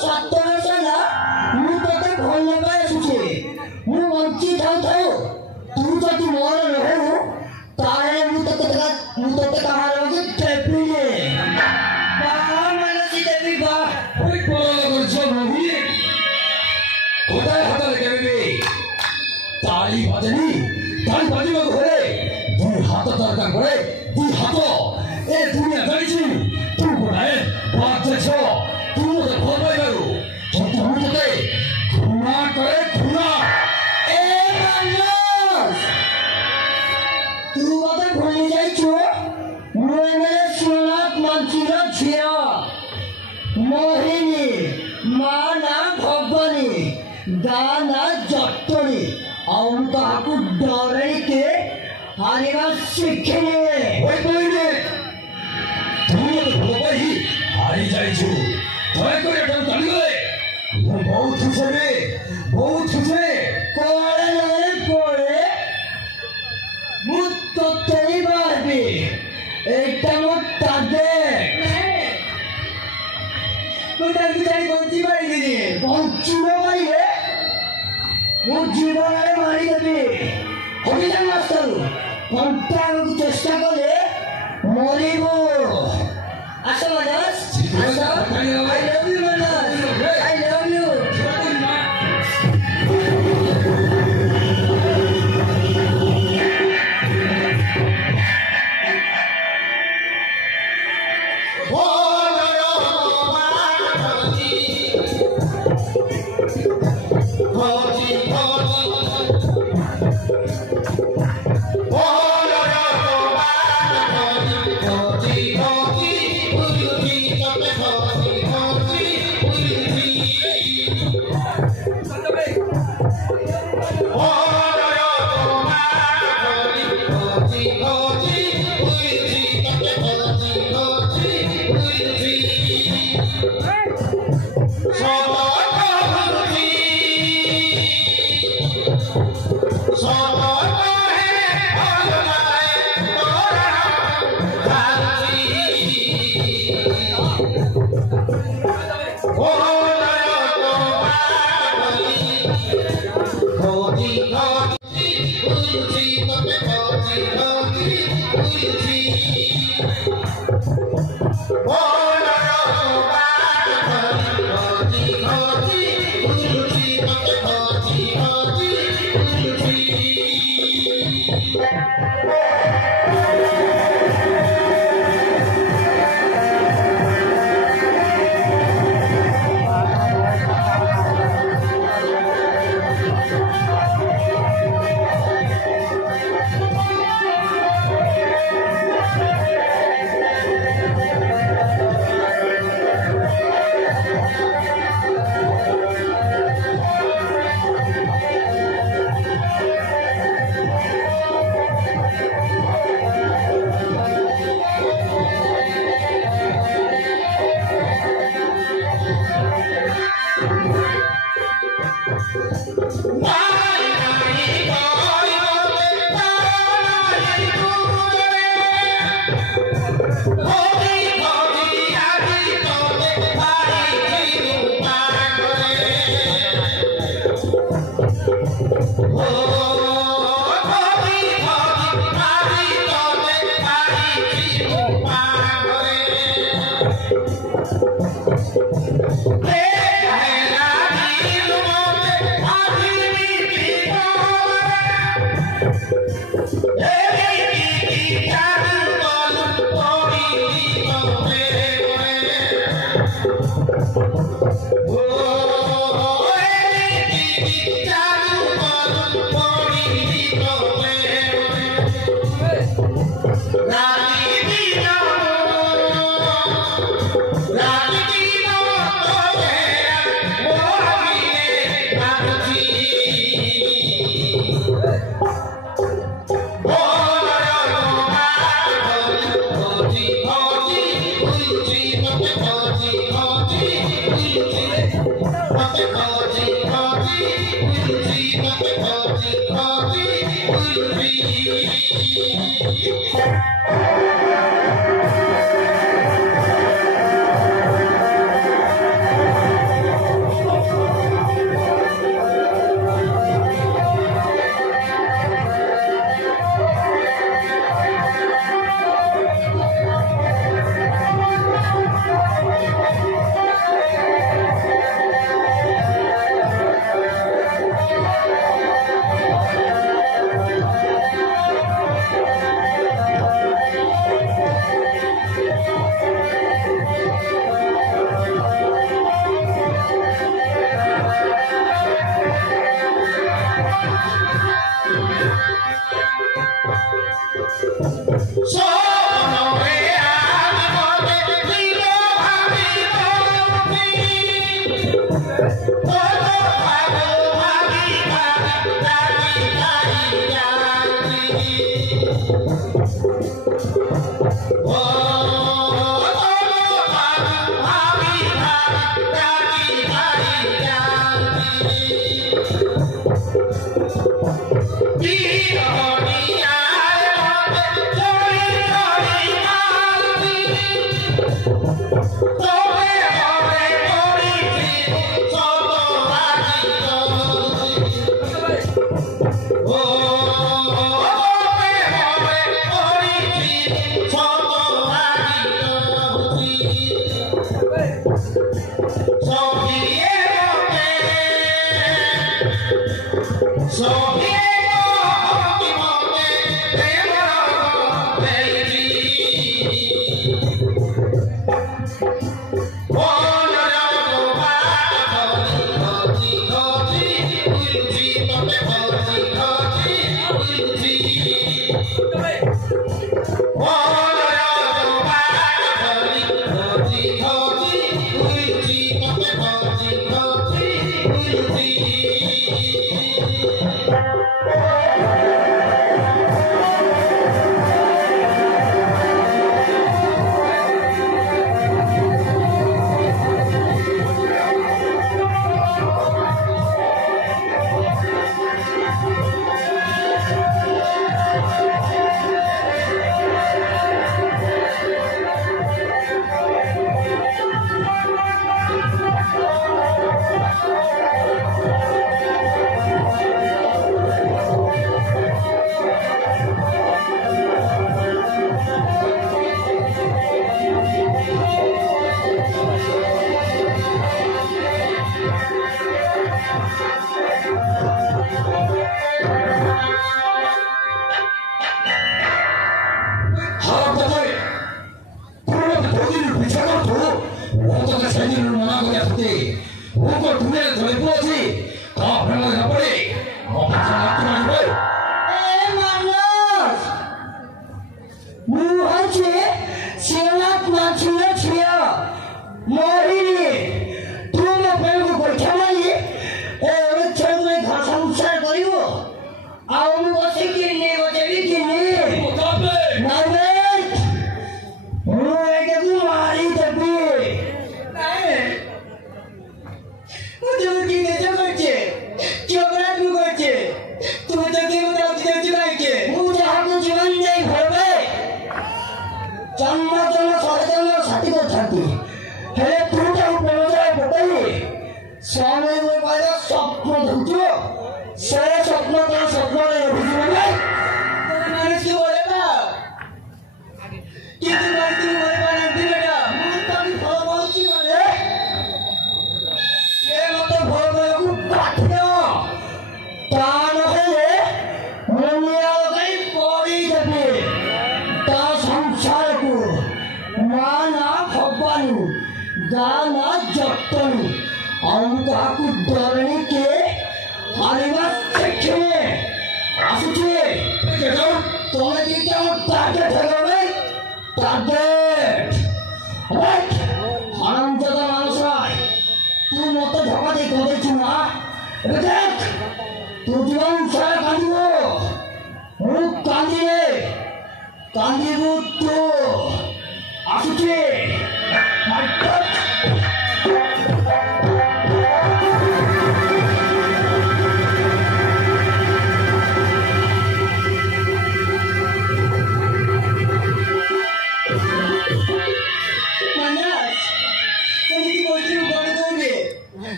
7 ବର୍ଷ ହେଲା ମୁଁ ତତେ ଭଲ ପାଇ ଆସୁଛି ମୁଁ ବଞ୍ଚି ଥାଉ ଥାଉ ତୁ ଯଦି ମୋର ରହୁ ତାହେଲେ ମୁଁ ତତେ କାହାର କି ଟେପିଲେ ବାହା ମାନସି ଦେବି ବା ওই পড়ালা করছো রবি কোথায় হাতালে কেমনি তালি বাজিব ঘরে দুই হাত দরকার করে দুই হাত এ দুনিয়া জানিছি তুই কোথায় বাচ্চাছ তুই মতো ভাল পাই গেল কিন্তু আমি তোকে ঘৃণা করে ঘৃণা এ মানুষ তুই মতে ভুলে যাইছো ମୁଁ ଏମାନେ ସୁନାଥ ମଞ୍ଚିର ଝିଅ ମୋହିନୀ ମା ନା ଭବାନୀ ଗାଁ ନା ଜଟଣୀ ଆଉ ମୁଁ କାହାକୁ ଡରେଇକି ହାରିବା ଶିଖିନି ওই কইলে তুই মতো ভাল পাই হারি যাইছো দয়া করে এটা জানি গলে ମୁଁ ବହୁତ ଖୁସି କୋଳେ ନହେଲେ କୋଳେ ମୁଁ ତତେ ହିଁ ବାହାରିବି এইটা মোর টার্গেট ମୁଁ ତାକୁ ଯାଇ ବଞ୍ଚି ପାରିବିନି ବଞ୍ଚିବ ମାରିବେ ମୁଁ ଜୀବନରେ ମାରିଦେବି ହଜିଯାଉ ରାସ୍ତାରୁ କଣ୍ଟାକୁ ଚେଷ୍ଟା କଲେ ମରିବୁ ଆସ ମାନସ ଆସ I love you Manas I love you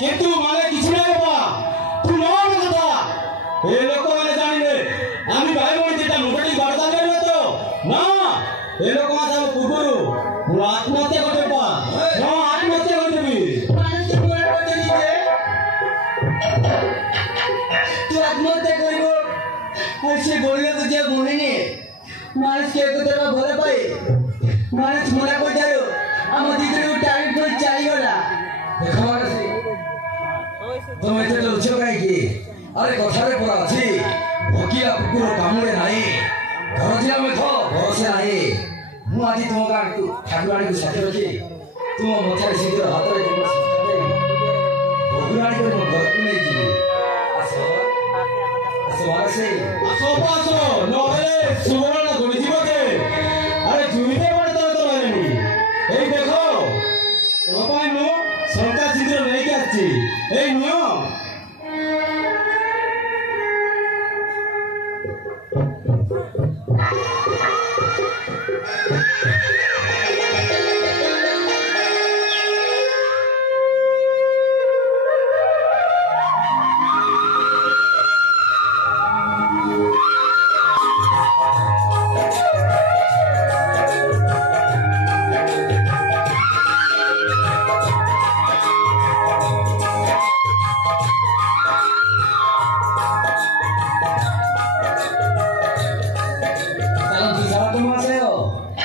কিন্তু মানে কিছু নাই বাবা, তুই নয় কথা এ লোক মানে জানিলে আর সে বললে তো যে বলিনি মানুষ কে কতটা ভালো পায় মানুষ মনে করে যাও আমার দিদির টাইম করে চাইও না দেখো তুমি এতে লুচ্ছ কাইকি আরে কথারে পড়া আছে ভকিয়া কুকুর কামুড়ে নাই ঘরজিয়া মেঘ বরসে নাই ମୁଁ ଆଜି ତୁମ ଗାଁକୁ ଠାକୁରାଣୀକୁ ସାଥି ରଖି ତୁମ ମଥାରେ ଶୀଘ୍ର ହାତରେ ତୁମ ସଂସ୍କାରରେ ଭଗୁରାଣୀ କରି ମୋ ଘରକୁ ନେଇଯିବି ଆସ ଆସ ମାରସେ আস নহলে সুবর্ণ গড়িଯିব যে আরে জুইতে বাড়ি তো মারেনি এই দেখো তোমার পাই মু সরকার চিত্র নেইকি আসছি এই নুয়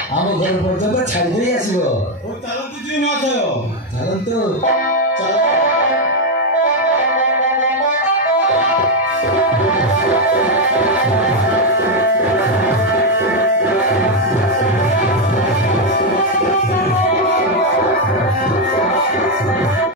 ଆମ ଘର ପର୍ଯ୍ୟନ୍ତ ଛାଡ଼ି ଦେଇ ଆସିବ ও চালন্তু জুই ন আছো ଚାଲନ୍ତୁ চাল